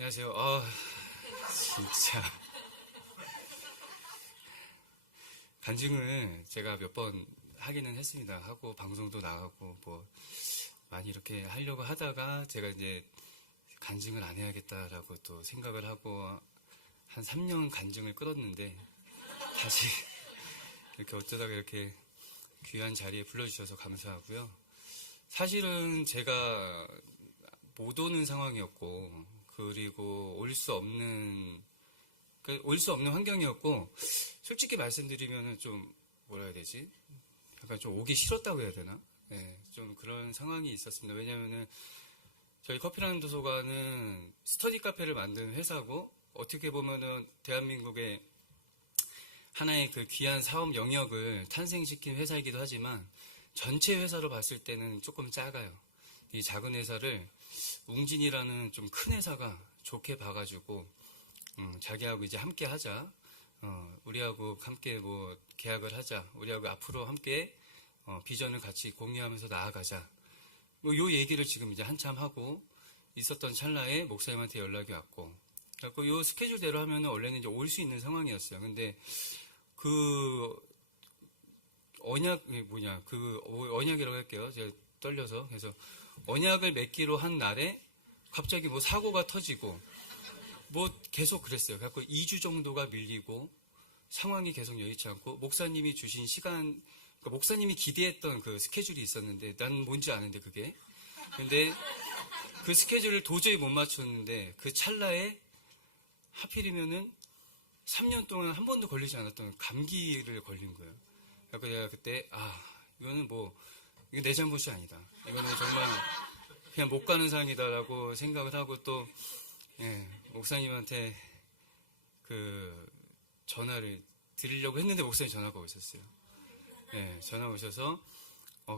안녕하세요. 진짜. 간증을 제가 몇 번 하기는 했습니다. 하고, 방송도 나가고, 많이 이렇게 하려고 하다가, 제가 이제 간증을 안 해야겠다라고 또 생각을 하고, 한 3년 간증을 끌었는데, 다시, 이렇게 어쩌다가 이렇게 귀한 자리에 불러주셔서 감사하고요. 사실은 제가 못 오는 상황이었고, 그리고 올 수 없는 환경이었고, 솔직히 말씀드리면은 좀, 뭐라 해야 되지? 약간 좀 오기 싫었다고 해야 되나? 네, 좀 그런 상황이 있었습니다. 왜냐면은, 저희 커피라는 도서관은 스터디 카페를 만든 회사고, 어떻게 보면은 대한민국의 하나의 그 귀한 사업 영역을 탄생시킨 회사이기도 하지만, 전체 회사로 봤을 때는 조금 작아요. 이 작은 회사를 웅진이라는 좀 큰 회사가 좋게 봐가지고, 자기하고 이제 함께 하자. 우리하고 함께 계약을 하자. 우리하고 앞으로 함께 비전을 같이 공유하면서 나아가자. 요 얘기를 지금 이제 한참 하고 있었던 찰나에 목사님한테 연락이 왔고, 그래서 요 스케줄대로 하면은 원래는 이제 올 수 있는 상황이었어요. 근데 언약이라고 할게요. 제가 떨려서. 그래서 언약을 맺기로 한 날에 갑자기 사고가 터지고, 계속 그랬어요. 그래서 2주 정도가 밀리고, 상황이 계속 여의치 않고, 목사님이 주신 시간, 그러니까 목사님이 기대했던 그 스케줄이 있었는데, 난 뭔지 아는데, 그게. 근데 그 스케줄을 도저히 못 맞췄는데, 그 찰나에 하필이면은 3년 동안 한 번도 걸리지 않았던 감기를 걸린 거예요. 그래서 내가 그때, 이거는 이거 내 잘못이 아니다. 이거는 정말 그냥 못 가는 상황이다라고 생각을 하고, 또, 목사님한테 전화를 드리려고 했는데 목사님 전화가 오셨어요. 전화 오셔서,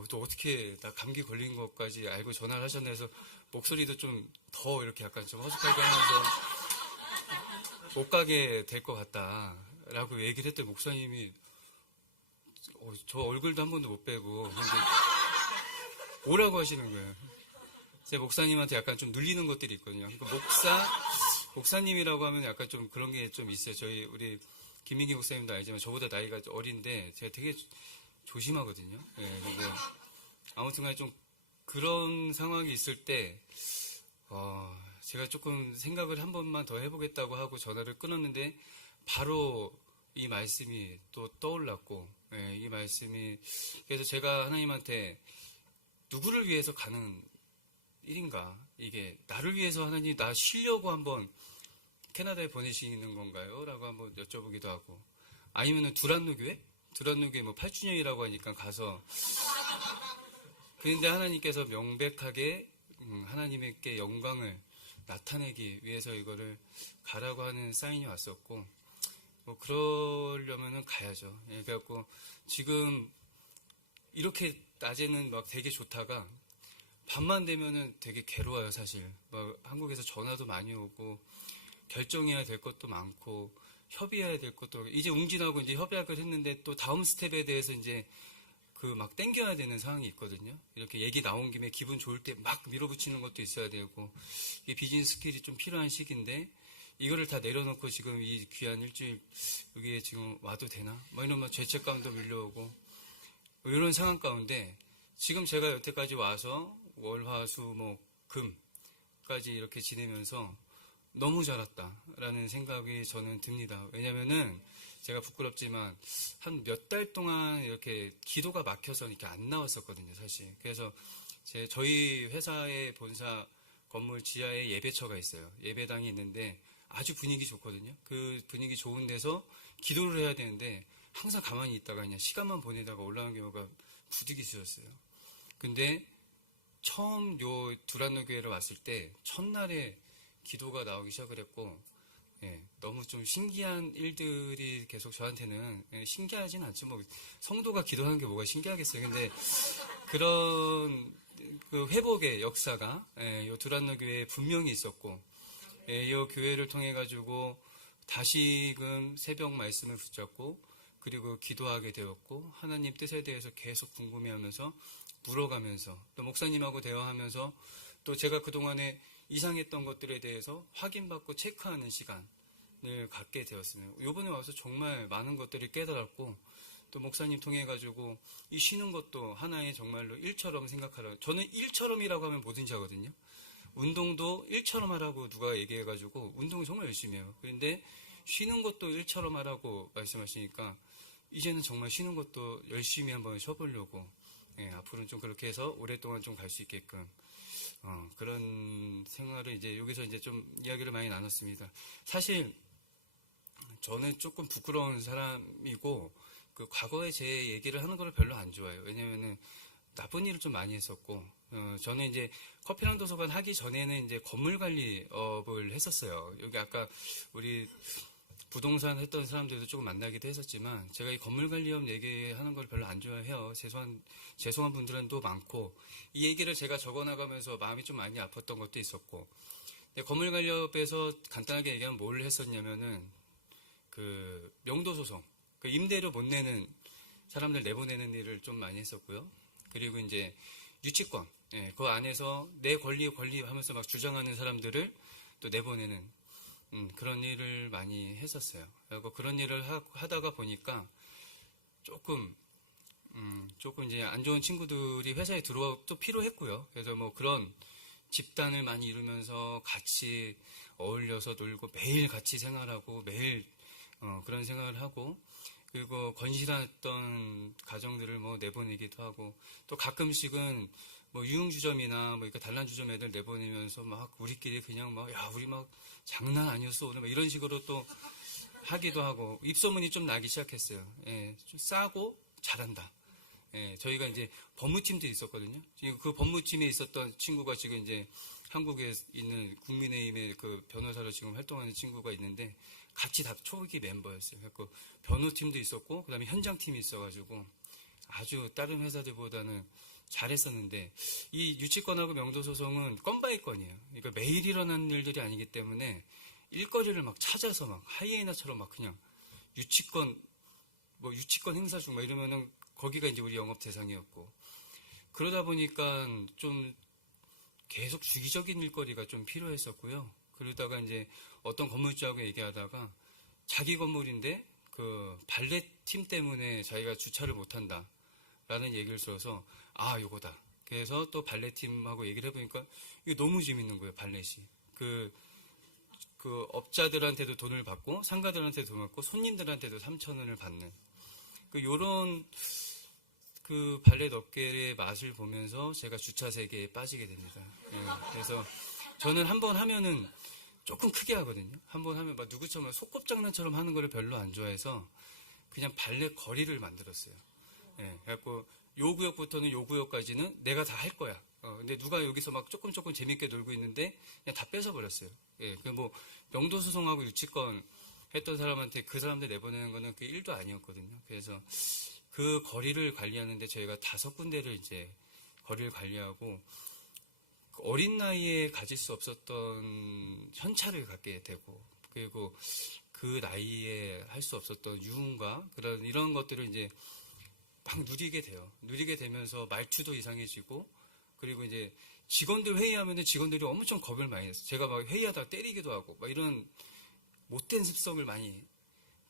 또 어떻게 나 감기 걸린 것까지 알고 전화를 하셨나 해서 목소리도 좀 더 이렇게 약간 좀 허스하게 하면서 못 가게 될 것 같다라고 얘기를 했더니 목사님이 저 얼굴도 한 번도 못 빼고 근데 오라고 하시는 거예요. 제 목사님한테 약간 좀 눌리는 것들이 있거든요. 목사님이라고 하면 약간 좀 그런 게 좀 있어요. 우리 김민기 목사님도 알지만 저보다 나이가 어린데 제가 되게 조심하거든요. 근데 아무튼 간에 좀 그런 상황이 있을 때, 제가 조금 생각을 한 번만 더 해보겠다고 하고 전화를 끊었는데 바로 이 말씀이 또 떠올랐고, 이 말씀이, 그래서 제가 하나님한테 누구를 위해서 가는 일인가? 이게 나를 위해서 하나님 나 쉬려고 한번 캐나다에 보내시는 건가요? 라고 한번 여쭤보기도 하고, 아니면은 두란노 교회 8주년이라고 하니까 가서, 그런데 하나님께서 명백하게 하나님께 영광을 나타내기 위해서 이거를 가라고 하는 사인이 왔었고, 그러려면은 가야죠. 그래갖고 지금 이렇게 낮에는 되게 좋다가 밤만 되면은 되게 괴로워요, 사실. 한국에서 전화도 많이 오고, 결정해야 될 것도 많고, 협의해야 될 것도, 이제 웅진하고 이제 협약을 했는데 또 다음 스텝에 대해서 이제 땡겨야 되는 상황이 있거든요. 이렇게 얘기 나온 김에 기분 좋을 때 막 밀어붙이는 것도 있어야 되고, 이게 비즈니스 스킬이 좀 필요한 시기인데, 이거를 다 내려놓고 지금 이 귀한 일주일, 여기에 지금 와도 되나? 이런 죄책감도 밀려오고, 이런 상황 가운데, 지금 제가 여태까지 와서 월, 화, 수, 목, 금까지 이렇게 지내면서 너무 잘 왔다라는 생각이 저는 듭니다. 왜냐면은 제가 부끄럽지만 한 몇 달 동안 이렇게 기도가 막혀서 이렇게 안 나왔었거든요, 사실. 그래서 저희 회사의 본사 건물 지하에 예배처가 있어요. 예배당이 있는데 아주 분위기 좋거든요. 그 분위기 좋은 데서 기도를 해야 되는데 항상 가만히 있다가 그냥 시간만 보내다가 올라오는 경우가 부득이했어요. 근데 처음 요 두란노 교회를 왔을 때 첫날에 기도가 나오기 시작을 했고, 너무 좀 신기한 일들이 계속 저한테는, 신기하진 않죠. 성도가 기도하는 게 뭐가 신기하겠어요. 근데 그런 그 회복의 역사가 요 두란노 교회에 분명히 있었고, 이 교회를 통해 가지고 다시금 새벽 말씀을 붙잡고, 그리고 기도하게 되었고, 하나님 뜻에 대해서 계속 궁금해하면서 물어가면서, 또 목사님하고 대화하면서, 또 제가 그동안에 이상했던 것들에 대해서 확인받고 체크하는 시간을 갖게 되었으면, 이번에 와서 정말 많은 것들을 깨달았고, 또 목사님 통해 가지고 이 쉬는 것도 하나의 정말로 일처럼 생각하라. 저는 일처럼이라고 하면 뭐든지 하거든요. 운동도 일처럼 하라고 누가 얘기해 가지고 운동을 정말 열심히 해요. 그런데 쉬는 것도 일처럼 하라고 말씀하시니까 이제는 정말 쉬는 것도 열심히 한번 쉬어보려고, 앞으로는 좀 그렇게 해서 오랫동안 좀 갈 수 있게끔 그런 생활을 이제 여기서 이제 좀 이야기를 많이 나눴습니다. 사실 저는 조금 부끄러운 사람이고, 그 과거에 제 얘기를 하는 걸 별로 안 좋아해요. 왜냐면은 나쁜 일을 좀 많이 했었고, 저는 이제 커피랑 도서관 하기 전에는 이제 건물 관리업을 했었어요. 여기 아까 우리 부동산 했던 사람들도 조금 만나기도 했었지만, 제가 이 건물 관리업 얘기하는 걸 별로 안 좋아해요. 죄송한 분들도 많고, 이 얘기를 제가 적어나가면서 마음이 좀 많이 아팠던 것도 있었고, 근데 건물 관리업에서 간단하게 얘기하면 뭘 했었냐면은, 그 명도소송, 그 임대료 못 내는 사람들 내보내는 일을 좀 많이 했었고요. 그리고 이제 유치권, 그 안에서 내 권리 하면서 막 주장하는 사람들을 또 내보내는 그런 일을 많이 했었어요. 그리고 그런 일을 하다가 보니까 조금 이제 안 좋은 친구들이 회사에 들어와 또 필요했고요. 그래서 뭐 그런 집단을 많이 이루면서 같이 어울려서 놀고 매일 같이 생활하고 매일 그런 생활을 하고, 그리고 건실했던 가정들을 뭐 내보내기도 하고, 또 가끔씩은 뭐 유흥주점이나 뭐 이렇게 단란주점 애들 내보내면서 막 우리끼리 그냥 막, 야, 우리 막 장난 아니었어 오늘 막 이런 식으로 또 하기도 하고, 입소문이 좀 나기 시작했어요. 좀 싸고 잘한다. 저희가 이제 법무팀도 있었거든요. 지금 그 법무팀에 있었던 친구가 지금 이제 한국에 있는 국민의힘의 그 변호사로 지금 활동하는 친구가 있는데, 같이 다 초기 멤버였어요. 그래서 변호팀도 있었고, 그 다음에 현장팀이 있어가지고 아주 다른 회사들보다는 잘했었는데, 이 유치권하고 명도소송은 건바이 건이에요. 그러니까 매일 일어나는 일들이 아니기 때문에 일거리를 막 찾아서 막 하이에나처럼 막 그냥 유치권 행사 중 막 이러면은 거기가 이제 우리 영업 대상이었고, 그러다 보니까 좀 계속 주기적인 일거리가 좀 필요했었고요. 그러다가 이제 어떤 건물주하고 얘기하다가 자기 건물인데 그 발레 팀 때문에 자기가 주차를 못한다 라는 얘기를 들어서, 요거다. 그래서 또 발레 팀하고 얘기를 해보니까 이게 너무 재밌는 거예요. 발렛이 그 업자들한테도 돈을 받고 상가들한테도 돈을 받고 손님들한테도 3,000원을 받는 요런 그 발렛 업계의 맛을 보면서 제가 주차 세계에 빠지게 됩니다. 그래서 저는 한번 하면은 조금 크게 하거든요. 한번 하면 막 누구처럼 소꿉장난처럼 하는 거를 별로 안 좋아해서 그냥 발렛 거리를 만들었어요. 그래갖고 요 구역부터는 요 구역까지는 내가 다 할 거야. 근데 누가 여기서 막 조금 재밌게 놀고 있는데 그냥 다 뺏어버렸어요. 그 뭐 명도소송하고 유치권 했던 사람한테 그 사람들 내보내는 거는 그 일도 아니었거든요. 그래서 그 거리를 관리하는데 저희가 5군데를 이제 거리를 관리하고, 어린 나이에 가질 수 없었던 현찰을 갖게 되고, 그리고 그 나이에 할 수 없었던 유흥과 이런 것들을 이제 막 누리게 돼요. 누리게 되면서 말투도 이상해지고, 그리고 이제 직원들 회의하면은 직원들이 엄청 겁을 많이 냈어요. 제가 막 회의하다가 때리기도 하고, 막 이런 못된 습성을 많이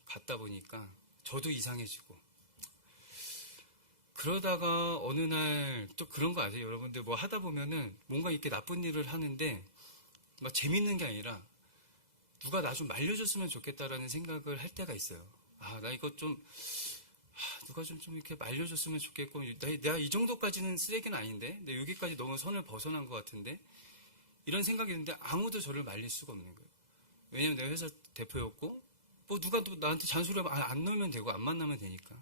갖다 보니까 저도 이상해지고, 그러다가 어느 날 또 그런 거 아세요? 여러분들 뭐 하다 보면은 뭔가 이렇게 나쁜 일을 하는데 막 재밌는 게 아니라 누가 나 좀 말려줬으면 좋겠다라는 생각을 할 때가 있어요. 나 이거 좀 누가 좀 이렇게 말려줬으면 좋겠고, 내가 이 정도까지는 쓰레기는 아닌데, 근데 여기까지 너무 선을 벗어난 것 같은데, 이런 생각이 드는데 아무도 저를 말릴 수가 없는 거예요. 왜냐면 내가 회사 대표였고, 뭐 누가 또 나한테 잔소리하면 안 놀면 되고 안 만나면 되니까.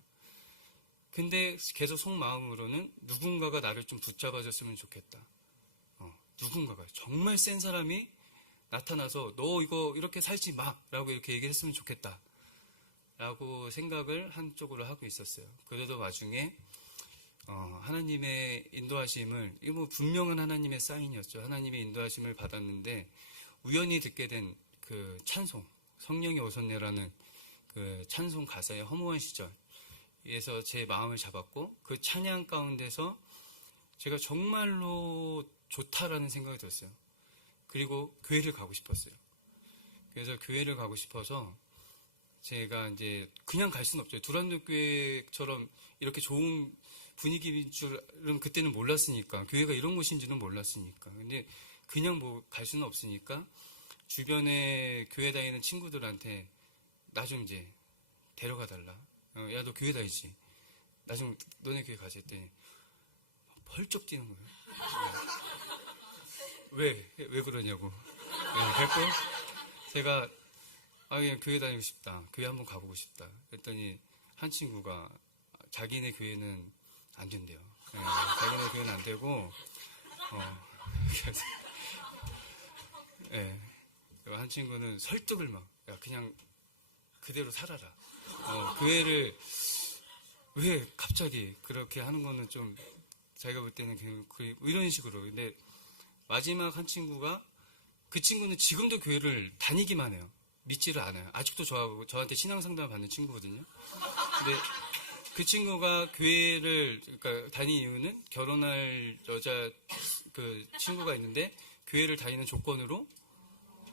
근데 계속 속마음으로는 누군가가 나를 좀 붙잡아줬으면 좋겠다. 누군가가 정말 센 사람이 나타나서 너 이거 이렇게 살지 마 라고 이렇게 얘기했으면 좋겠다 라고 생각을 한쪽으로 하고 있었어요. 그래도 와중에 하나님의 인도하심을, 이거 뭐 분명한 하나님의 사인이었죠. 하나님의 인도하심을 받았는데 우연히 듣게 된 그 찬송, 성령이 오셨네라는 그 찬송 가사의 허무한 시절에서 제 마음을 잡았고, 그 찬양 가운데서 제가 정말로 좋다라는 생각이 들었어요. 그리고 교회를 가고 싶었어요. 그래서 교회를 가고 싶어서 제가 이제 그냥 갈 수는 없죠. 두란노 교회처럼 이렇게 좋은 분위기인 줄은 그때는 몰랐으니까, 교회가 이런 곳인지는 몰랐으니까. 근데 그냥 뭐 갈 수는 없으니까 주변에 교회 다니는 친구들한테 나 좀 이제 데려가 달라. 야, 너 교회 다니지? 나 좀 너네 교회 가자 했더니 펄쩍 뛰는 거예요. 왜 그러냐고. 그래서 제가 그냥 교회 다니고 싶다. 교회 한번 가보고 싶다. 그랬더니 한 친구가 자기네 교회는 안 된대요. 자기네 교회는 안 되고, 그래서, 한 친구는 설득을 막, 야, 그냥 그대로 살아라. 교회를 왜 갑자기 그렇게 하는 거는 좀 자기가 볼 때는 이런 식으로. 근데 마지막 한 친구가, 그 친구는 지금도 교회를 다니기만 해요. 믿지를 않아요. 아직도 저한테 신앙 상담을 받는 친구거든요. 근데 그 친구가 교회를 그러니까 다니는 이유는 결혼할 여자 그 친구가 있는데 교회를 다니는 조건으로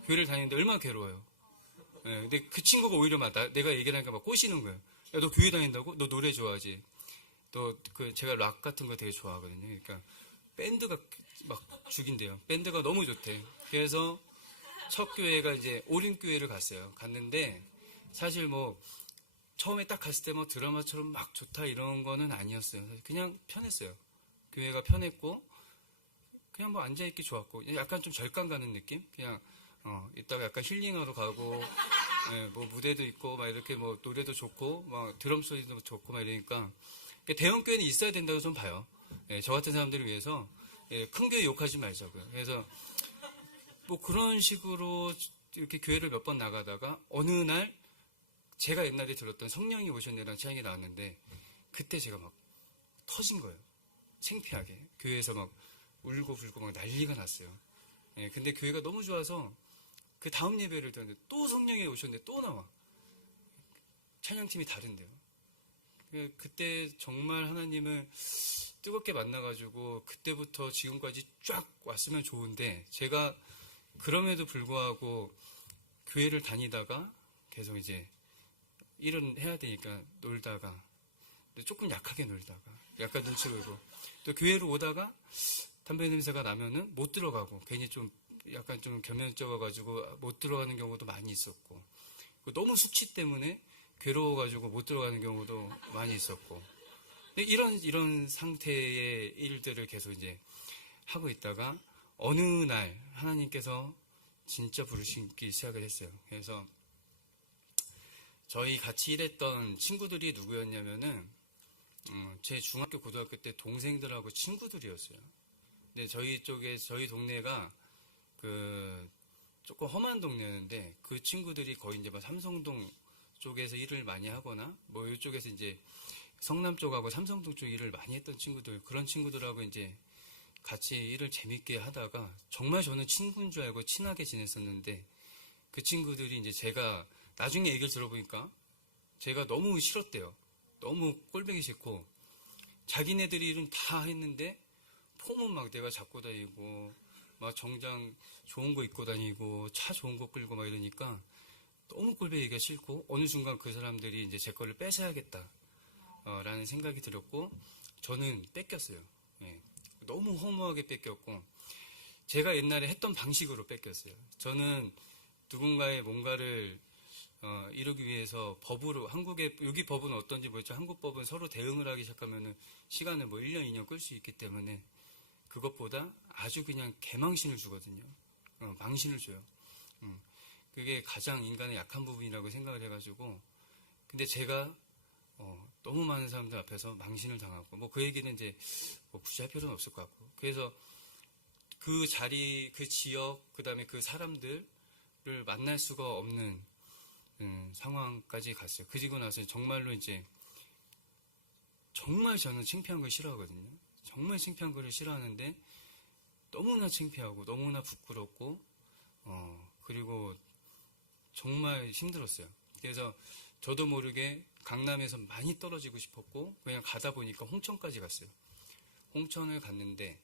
교회를 다니는데 얼마나 괴로워요. 근데 그 친구가 오히려 내가 얘기를 하니까 막 꼬시는 거예요. 야, 너 교회 다닌다고? 너 노래 좋아하지? 제가 락 같은 거 되게 좋아하거든요. 그러니까 밴드가 막 죽인대요. 밴드가 너무 좋대. 그래서 첫 교회가 이제 오림교회를 갔는데 사실 뭐 처음에 딱 갔을 때 뭐 드라마처럼 막 좋다 이런 거는 아니었어요. 그냥 편했어요. 교회가 편했고 그냥 뭐 앉아있기 좋았고 약간 좀 절간 가는 느낌? 그냥 이따가 약간 힐링하러 가고 뭐 무대도 있고 막 이렇게 뭐 노래도 좋고 막 드럼 소리도 좋고 막 이러니까 대형 교회는 있어야 된다고 좀 봐요. 저 같은 사람들을 위해서 큰 교회 욕하지 말자고요. 그래서 뭐 그런 식으로 이렇게 교회를 몇 번 나가다가 어느 날 제가 옛날에 들었던 성령이 오셨네라는 찬양이 나왔는데 그때 제가 막 터진 거예요. 창피하게. 교회에서 막 울고 불고 막 난리가 났어요. 근데 교회가 너무 좋아서 그 다음 예배를 들었는데 또 성령이 오셨는데 또 나와. 찬양팀이 다른데요. 그때 정말 하나님을 뜨겁게 만나가지고 그때부터 지금까지 쫙 왔으면 좋은데 제가 그럼에도 불구하고 교회를 다니다가 계속 이제 일은 해야 되니까 놀다가 조금 약하게 놀다가 약간 눈치 보이고 또 교회로 오다가 담배 냄새가 나면은 못 들어가고 괜히 좀 약간 좀 겸연쩍어가지고 못 들어가는 경우도 많이 있었고 너무 숙취 때문에 괴로워가지고 못 들어가는 경우도 많이 있었고 이런 상태의 일들을 계속 이제 하고 있다가 어느 날 하나님께서 진짜 부르시기 시작을 했어요. 그래서 저희 같이 일했던 친구들이 누구였냐면은 제 중학교 고등학교 때 동생들하고 친구들이었어요. 근데 저희 동네가 그 조금 험한 동네였는데 그 친구들이 거의 이제 막 삼성동 쪽에서 일을 많이 하거나 뭐 이쪽에서 이제 성남 쪽하고 삼성동 쪽 일을 많이 했던 친구들, 그런 친구들하고 이제 같이 일을 재밌게 하다가 정말 저는 친구인 줄 알고 친하게 지냈었는데 그 친구들이 이제 제가 나중에 얘기를 들어보니까 제가 너무 싫었대요. 너무 꼴보기 싫고 자기네들이 일은 다 했는데 폼은 막 내가 잡고 다니고 막 정장 좋은 거 입고 다니고 차 좋은 거 끌고 막 이러니까 너무 꼴보기가 싫고 어느 순간 그 사람들이 이제 제 거를 뺏어야겠다 라는 생각이 들었고 저는 뺏겼어요. 너무 허무하게 뺏겼고 제가 옛날에 했던 방식으로 뺏겼어요. 저는 누군가의 뭔가를 이루기 위해서 법으로 여기 법은 어떤지 모르겠죠. 한국 법은 서로 대응을 하기 시작하면은 시간을 뭐 1년, 2년 끌 수 있기 때문에 그것보다 아주 그냥 개망신을 주거든요. 망신을 줘요. 그게 가장 인간의 약한 부분이라고 생각을 해가지고 근데 제가 너무 많은 사람들 앞에서 망신을 당하고 뭐 그 얘기는 이제 뭐 굳이 할 필요는 없을 것 같고 그래서 그 자리, 그 지역, 그 다음에 그 사람들을 만날 수가 없는 상황까지 갔어요. 그리고 나서 정말로 이제 정말 저는 창피한 걸 싫어하거든요. 정말 창피한 걸 싫어하는데 너무나 창피하고 너무나 부끄럽고 그리고 정말 힘들었어요. 그래서 저도 모르게 강남에서 많이 떨어지고 싶었고 그냥 가다 보니까 홍천까지 갔어요. 홍천을 갔는데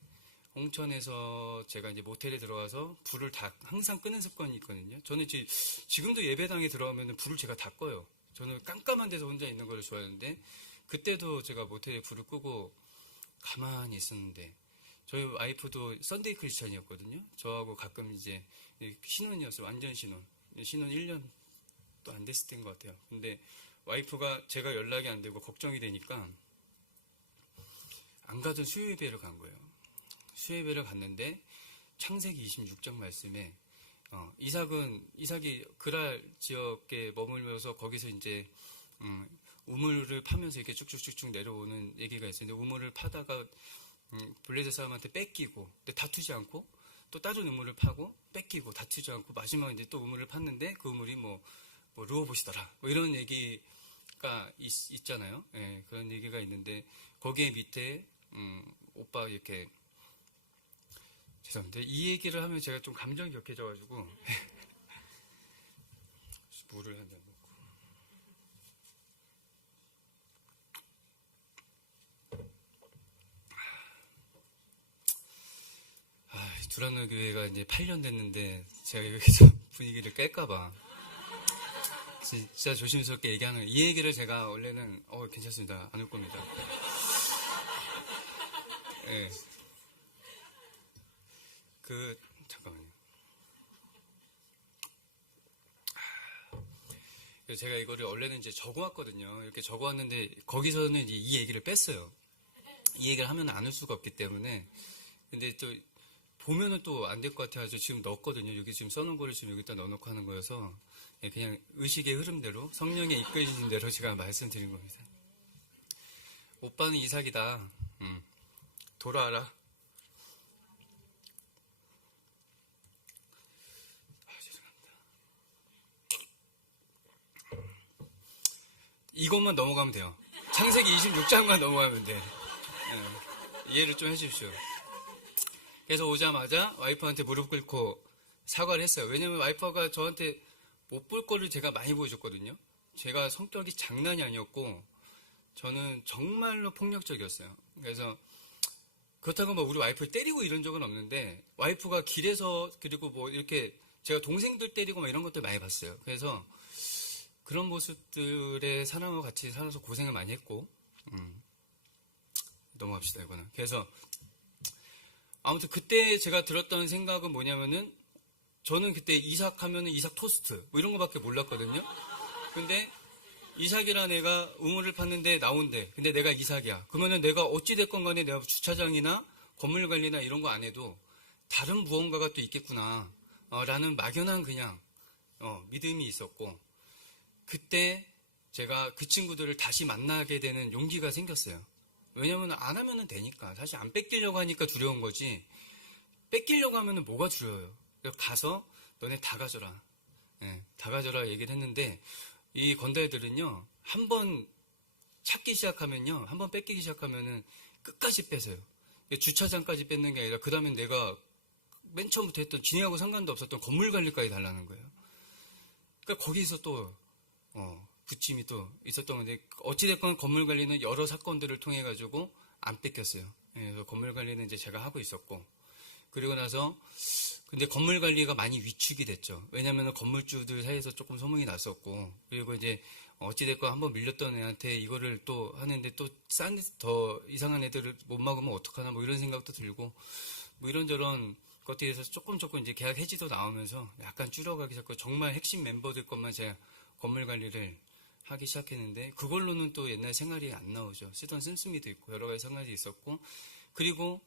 홍천에서 제가 이제 모텔에 들어가서 불을 다 항상 끄는 습관이 있거든요. 저는 지금도 예배당에 들어가면 불을 제가 다 꺼요. 저는 깜깜한 데서 혼자 있는 걸 좋아하는데, 그때도 제가 모텔에 불을 끄고 가만히 있었는데, 저희 와이프도 썬데이 크리스찬이었거든요. 저하고 가끔 이제 신혼이었어요. 완전 신혼. 신혼 1년 또 안 됐을 때인 것 같아요. 근데 와이프가 제가 연락이 안 되고 걱정이 되니까 안 가던 수요예배를 간 거예요. 수요예배를 갔는데 창세기 26장 말씀에 이삭이 그랄 지역에 머물면서 거기서 이제 우물을 파면서 이렇게 쭉쭉쭉쭉 내려오는 얘기가 있어요. 근데 우물을 파다가 블레셋 사람한테 뺏기고, 근데 다투지 않고 또 다른 우물을 파고 뺏기고 다투지 않고 마지막에 이제 또 우물을 팠는데 그 우물이 뭐 르호봇이더라, 뭐 이런 얘기가 있잖아요. 예, 그런 얘기가 있는데 거기에 밑에 오빠 이렇게, 죄송합니다. 이 얘기를 하면 제가 좀 감정이 격해져가지고 물을 한 잔 먹고. 두란노 교회가 이제 8년 됐는데 제가 여기서 분위기를 깰까봐 진짜 조심스럽게 얘기하는, 이 얘기를 제가 원래는 괜찮습니다, 안 올 겁니다. 네. 잠깐만요. 제가 이거를 원래는 이제 적어왔거든요. 이렇게 적어왔는데 거기서는 이제 이 얘기를 뺐어요. 이 얘기를 하면 안 올 수가 없기 때문에. 근데 또 보면은 또 안 될 것 같아서 지금 넣었거든요. 여기 지금 써놓은 거를 지금 여기다 넣어놓고 하는 거여서 그냥 의식의 흐름대로, 성령의 이끌리신 대로 제가 말씀드린 겁니다. 오빠는 이삭이다. 돌아와라. 죄송합니다. 이것만 넘어가면 돼요. 창세기 26장만 넘어가면 돼. 이해를 좀 해주십시오. 그래서 오자마자 와이프한테 무릎 꿇고 사과를 했어요. 왜냐면 와이프가 저한테 못 볼 거를 제가 많이 보여줬거든요. 제가 성격이 장난이 아니었고 저는 정말로 폭력적이었어요. 그래서 그렇다고 뭐 우리 와이프를 때리고 이런 적은 없는데, 와이프가 길에서, 그리고 뭐 이렇게 제가 동생들 때리고 막 이런 것들 많이 봤어요. 그래서 그런 모습들의 사람과 같이 살아서 고생을 많이 했고, 넘어갑시다 이거는. 그래서 아무튼 그때 제가 들었던 생각은 뭐냐면은, 저는 그때 이삭 하면은 이삭 토스트 뭐 이런 거밖에 몰랐거든요. 근데 이삭이라는 애가 우물을 팠는데 나온대. 근데 내가 이삭이야. 그러면은 내가 어찌됐건 간에 내가 주차장이나 건물 관리나 이런 거 안 해도 다른 무언가가 또 있겠구나 라는 막연한 그냥 믿음이 있었고, 그때 제가 그 친구들을 다시 만나게 되는 용기가 생겼어요. 왜냐면 안 하면은 되니까. 사실 안 뺏기려고 하니까 두려운 거지, 뺏기려고 하면은 뭐가 두려워요. 그래서 가서 너네 다 가져라. 다 가져라 얘기를 했는데, 이 건달들은요, 한번 찾기 시작하면요, 한번 뺏기기 시작하면은 끝까지 뺏어요. 주차장까지 뺏는 게 아니라 그 다음에 내가 맨 처음부터 했던 진행하고 상관도 없었던 건물 관리까지 달라는 거예요. 그러니까 거기서 또 부침이 또 있었던 건데, 어찌됐건 건물 관리는 여러 사건들을 통해 가지고 안 뺏겼어요. 그래서 건물 관리는 이제 제가 하고 있었고, 그리고 나서 근데 건물 관리가 많이 위축이 됐죠. 왜냐하면 건물주들 사이에서 조금 소문이 났었고, 그리고 이제 어찌됐건 한번 밀렸던 애한테 이거를 또 하는데 또 더 이상한 애들을 못 막으면 어떡하나 뭐 이런 생각도 들고, 뭐 이런저런 것들에서 조금 이제 계약 해지도 나오면서 약간 줄여가기 시작하고, 정말 핵심 멤버들 것만 제가 건물 관리를 하기 시작했는데, 그걸로는 또 옛날 생활이 안 나오죠. 쓰던 씀씀이도 있고 여러 가지 생활이 있었고, 그리고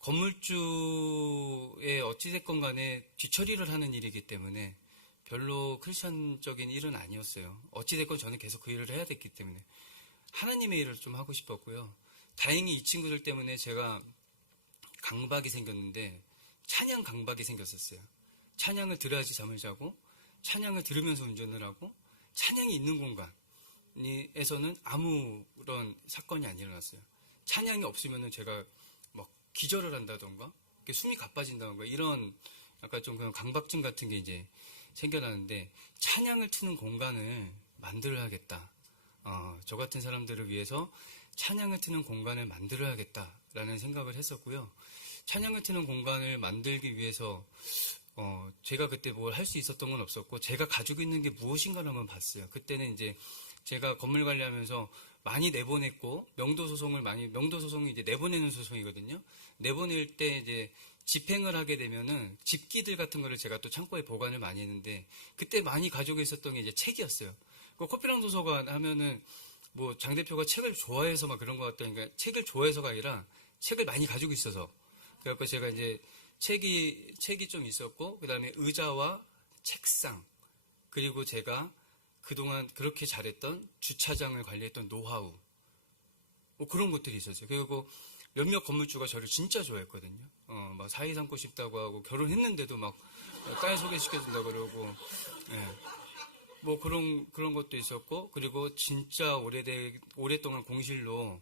건물주의 어찌됐건 간에 뒤처리를 하는 일이기 때문에 별로 크리스천적인 일은 아니었어요. 어찌됐건 저는 계속 그 일을 해야 됐기 때문에 하나님의 일을 좀 하고 싶었고요. 다행히 이 친구들 때문에 제가 강박이 생겼는데, 찬양 강박이 생겼었어요. 찬양을 들어야지 잠을 자고, 찬양을 들으면서 운전을 하고, 찬양이 있는 공간에서는 아무런 사건이 안 일어났어요. 찬양이 없으면은 제가 막 기절을 한다던가 숨이 가빠진다던가 이런 약간 좀 그런 강박증 같은 게 이제 생겨나는데, 찬양을 트는 공간을 만들어야겠다. 저 같은 사람들을 위해서 찬양을 트는 공간을 만들어야겠다라는 생각을 했었고요. 찬양을 트는 공간을 만들기 위해서 제가 그때 뭘 할 수 있었던 건 없었고, 제가 가지고 있는 게 무엇인가를 한번 봤어요. 그때는 이제 제가 건물 관리하면서 많이 내보냈고, 명도 소송이 이제 내보내는 소송이거든요. 내보낼 때 이제 집행을 하게 되면은 집기들 같은 거를 제가 또 창고에 보관을 많이 했는데, 그때 많이 가지고 있었던 게 이제 책이었어요. 그 커피랑 도서관 하면은 뭐 장 대표가 책을 좋아해서 막 그런 것 같다니까, 책을 좋아해서가 아니라 책을 많이 가지고 있어서. 그래갖고 제가 이제 책이 좀 있었고, 그 다음에 의자와 책상, 그리고 제가 그동안 그렇게 잘했던 주차장을 관리했던 노하우, 뭐 그런 것들이 있었어요. 그리고 몇몇 건물주가 저를 진짜 좋아했거든요. 막 사위 삼고 싶다고 하고, 결혼했는데도 막 딸 소개시켜준다고 그러고, 예. 뭐 그런 것도 있었고, 그리고 진짜 오랫동안 공실로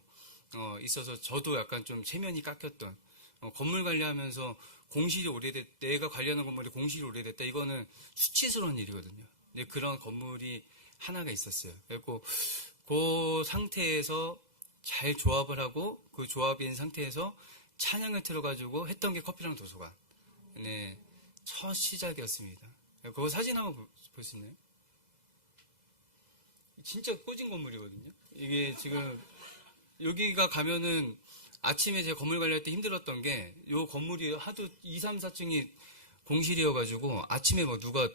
있어서 저도 약간 좀 체면이 깎였던, 건물 관리하면서 내가 관리하는 건물이 공실이 오래됐다. 이거는 수치스러운 일이거든요. 근데 그런 건물이 하나가 있었어요. 그래서 그 상태에서 잘 조합을 하고, 그 조합인 상태에서 찬양을 틀어가지고 했던 게 커피랑 도서관. 네, 첫 시작이었습니다. 그거 사진 한번 볼 수 있나요? 진짜 꾸진 건물이거든요. 이게 지금 여기가 가면은 아침에 제가 건물 관리할 때 힘들었던 게, 요 건물이 하도 2, 3, 4층이 공실이어가지고 아침에 뭐 누가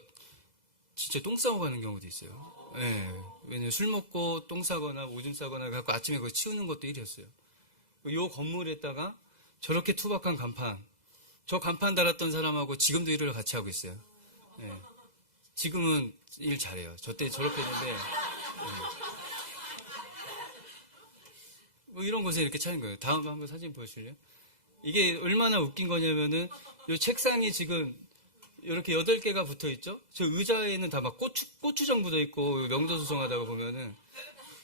진짜 똥 싸고 가는 경우도 있어요. 예. 왜냐면 술 먹고 똥 싸거나 오줌 싸거나 갖고 아침에 그거 치우는 것도 일이었어요. 요 건물에다가 저렇게 투박한 간판, 저 간판 달았던 사람하고 지금도 일을 같이 하고 있어요. 예. 지금은 일 잘해요. 저 때 저렇게 했는데, 예. 뭐 이런 곳에 이렇게 차는 거예요. 다음 한번 사진 보여줄래요? 이게 얼마나 웃긴 거냐면은, 이 책상이 지금 이렇게 8개가 붙어 있죠? 저 의자에는 다 막 고추장 묻어 있고, 명도소송하다가 보면은,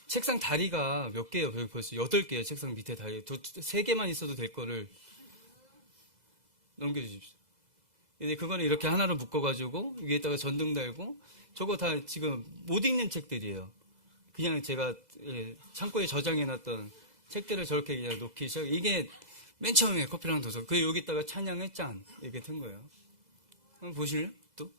책상 다리가 몇 개예요? 여기 벌써 8개예요. 책상 밑에 다리. 3개만 있어도 될 거를 넘겨주십시오. 근데 그거는 이렇게 하나로 묶어가지고, 위에다가 전등 달고, 저거 다 지금 못 읽는 책들이에요. 그냥 제가 창고에 저장해놨던 책들을 저렇게 그냥 놓기 시작. 이게 맨 처음에 커피랑 도서. 그 여기다가 찬양을 짠 이렇게 튼 거예요. 한번 보실래요? 또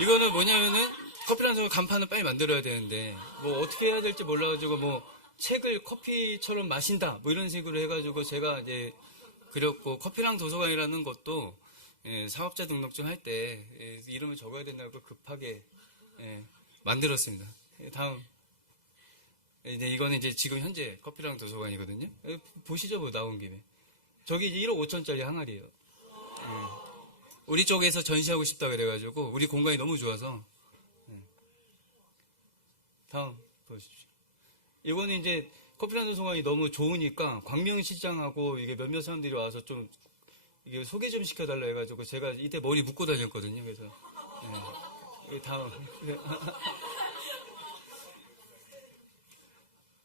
이거는 뭐냐면은 커피랑 도서 간판을 빨리 만들어야 되는데, 뭐 어떻게 해야 될지 몰라가지고 뭐 책을 커피처럼 마신다 뭐 이런 식으로 해가지고 제가 이제 그렸고, 커피랑 도서관이라는 것도 사업자 등록증 할 때 이름을 적어야 된다고 급하게 만들었습니다. 다음. 이제 이거는 이제 지금 현재 커피랑 도서관이거든요. 보시죠, 뭐 나온 김에. 저기 이제 1억 5천짜리 항아리예요. 우리 쪽에서 전시하고 싶다 그래가지고, 우리 공간이 너무 좋아서. 다음 보십시오. 이거는 이제 커피랑 도서관이 너무 좋으니까 광명시장하고 이게 몇몇 사람들이 와서 좀 이게 소개 좀 시켜달라 해가지고 제가 이때 머리 묶고 다녔거든요. 그래서 다음.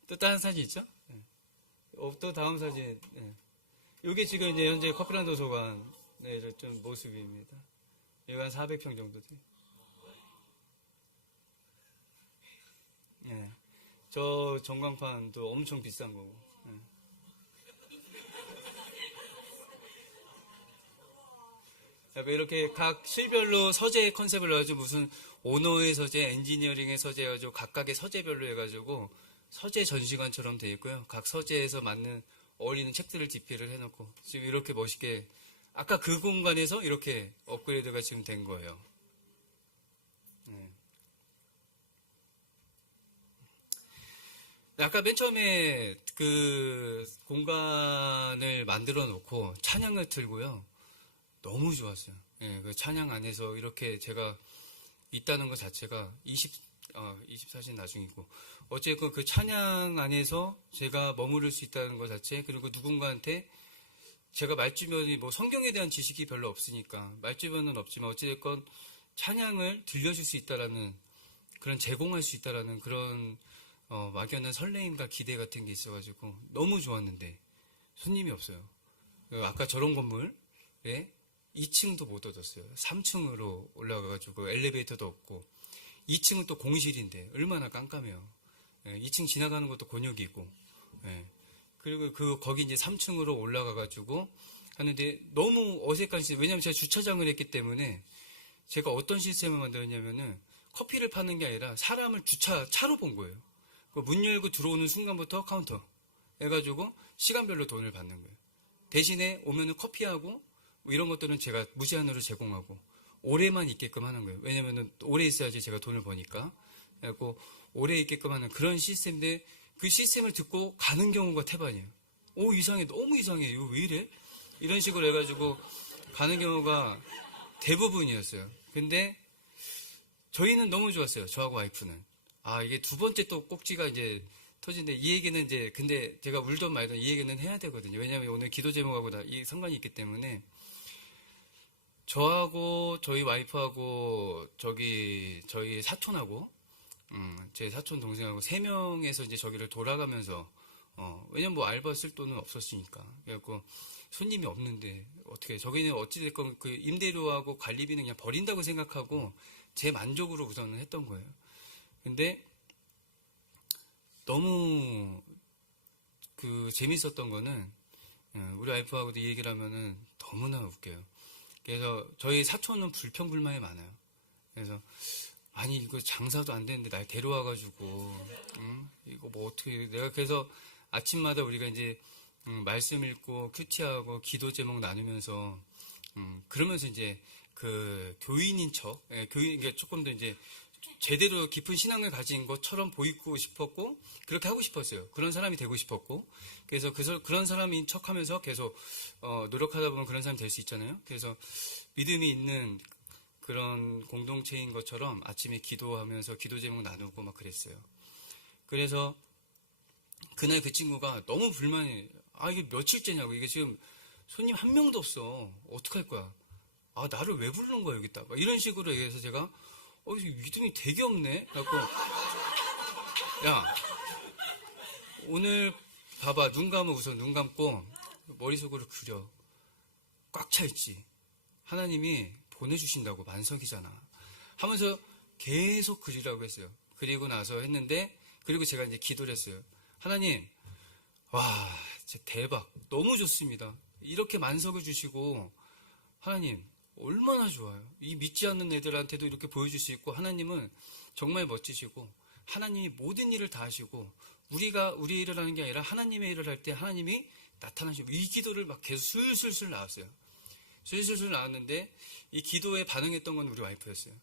또 다른 사진 있죠? 또 다음 사진. 이게 지금 이제 현재 커피랑 도서관 좀 모습입니다. 여기 한 400평 정도 돼요. 저 전광판도 엄청 비싼 거고. 이렇게 각 실별로 서재 컨셉을 해가지고 무슨 오너의 서재, 엔지니어링의 서재 해가지고 각각의 서재별로 해가지고 서재 전시관처럼 되어 있고요. 각 서재에서 맞는 어울리는 책들을 디피를 해놓고 지금 이렇게 멋있게, 아까 그 공간에서 이렇게 업그레이드가 지금 된 거예요. 아까 맨 처음에 그 공간을 만들어 놓고 찬양을 틀고요. 너무 좋았어요. 그 찬양 안에서 이렇게 제가 있다는 것 자체가 24시는 나중이고, 어쨌든 그 찬양 안에서 제가 머무를 수 있다는 것 자체, 그리고 누군가한테 제가 말주변이 뭐 성경에 대한 지식이 별로 없으니까 말주변은 없지만 어찌됐건 찬양을 들려줄 수 있다라는, 그런 제공할 수 있다라는 그런 막연한 설레임과 기대 같은 게 있어가지고 너무 좋았는데 손님이 없어요. 아까 저런 건물에 2층도 못 얻었어요. 3층으로 올라가가지고 엘리베이터도 없고, 2층은 또 공실인데 얼마나 깜깜해요. 2층 지나가는 것도 곤욕이고, 예. 그리고 거기 이제 3층으로 올라가가지고 하는데 너무 어색한 시스템. 왜냐면 제가 주차장을 했기 때문에 제가 어떤 시스템을 만들었냐면은 커피를 파는 게 아니라 사람을 차로 본 거예요. 문 열고 들어오는 순간부터 카운터 해가지고 시간별로 돈을 받는 거예요. 대신에 오면은 커피하고 뭐 이런 것들은 제가 무제한으로 제공하고 오래만 있게끔 하는 거예요. 왜냐면은 오래 있어야지 제가 돈을 버니까. 그래갖고 오래 있게끔 하는 그런 시스템인데 그 시스템을 듣고 가는 경우가 태반이에요. 오, 이상해. 너무 이상해. 이거 왜 이래? 이런 식으로 해가지고 가는 경우가 대부분이었어요. 근데 저희는 너무 좋았어요. 저하고 와이프는. 아, 이게 두 번째 또 꼭지가 이제 터진데 이 얘기는 이제 근데 제가 울던 말던 이 얘기는 해야 되거든요. 왜냐하면 오늘 기도 제목하고 이 상관이 있기 때문에 저하고 저희 와이프하고 저희 사촌하고 제 사촌 동생하고 3명에서 이제 저기를 돌아가면서 왜냐면 뭐 알바 쓸 돈은 없었으니까. 그래갖고 손님이 없는데 어떻게 저기는 어찌됐건 그 임대료하고 관리비는 그냥 버린다고 생각하고 제 만족으로 우선은 했던 거예요. 근데 너무 재밌었던 거는 우리 와이프하고도 이 얘기를 하면은 너무나 웃겨요. 그래서 저희 사촌은 불평불만이 많아요. 그래서 아니 이거 장사도 안 되는데 날 데려와가지고 이거 뭐 어떻게 내가 그래서 아침마다 우리가 이제 말씀 읽고 큐티하고 기도 제목 나누면서 그러면서 이제 그 교인인 척 교인 조금 더 이제 제대로 깊은 신앙을 가진 것처럼 보이고 싶었고 그렇게 하고 싶었어요. 그런 사람이 되고 싶었고 그래서 그런 사람인 척하면서 계속 노력하다 보면 그런 사람이 될 수 있잖아요. 그래서 믿음이 있는 그런 공동체인 것처럼 아침에 기도하면서 기도 제목 나누고 막 그랬어요. 그래서 그날 그 친구가 너무 불만이 이게 며칠째냐고 이게 지금 손님 한 명도 없어 어떡할 거야 나를 왜 부르는 거야 여기다 막 이런 식으로 얘기해서 제가 믿음이 되게 없네 그래갖고 야 오늘 봐봐 눈 감으면 우선 눈 감고 머릿속으로 그려 꽉 차 있지 하나님이 보내주신다고 만석이잖아 하면서 계속 그리라고 했어요. 그리고 나서 했는데 그리고 제가 이제 기도를 했어요. 하나님 와 진짜 대박 너무 좋습니다. 이렇게 만석을 주시고 하나님 얼마나 좋아요. 이 믿지 않는 애들한테도 이렇게 보여줄 수 있고 하나님은 정말 멋지시고 하나님이 모든 일을 다 하시고 우리가 우리 일을 하는 게 아니라 하나님의 일을 할 때 하나님이 나타나시고 이 기도를 막 계속 술술술 나왔어요. 술술술 나왔는데 이 기도에 반응했던 건 우리 와이프였어요.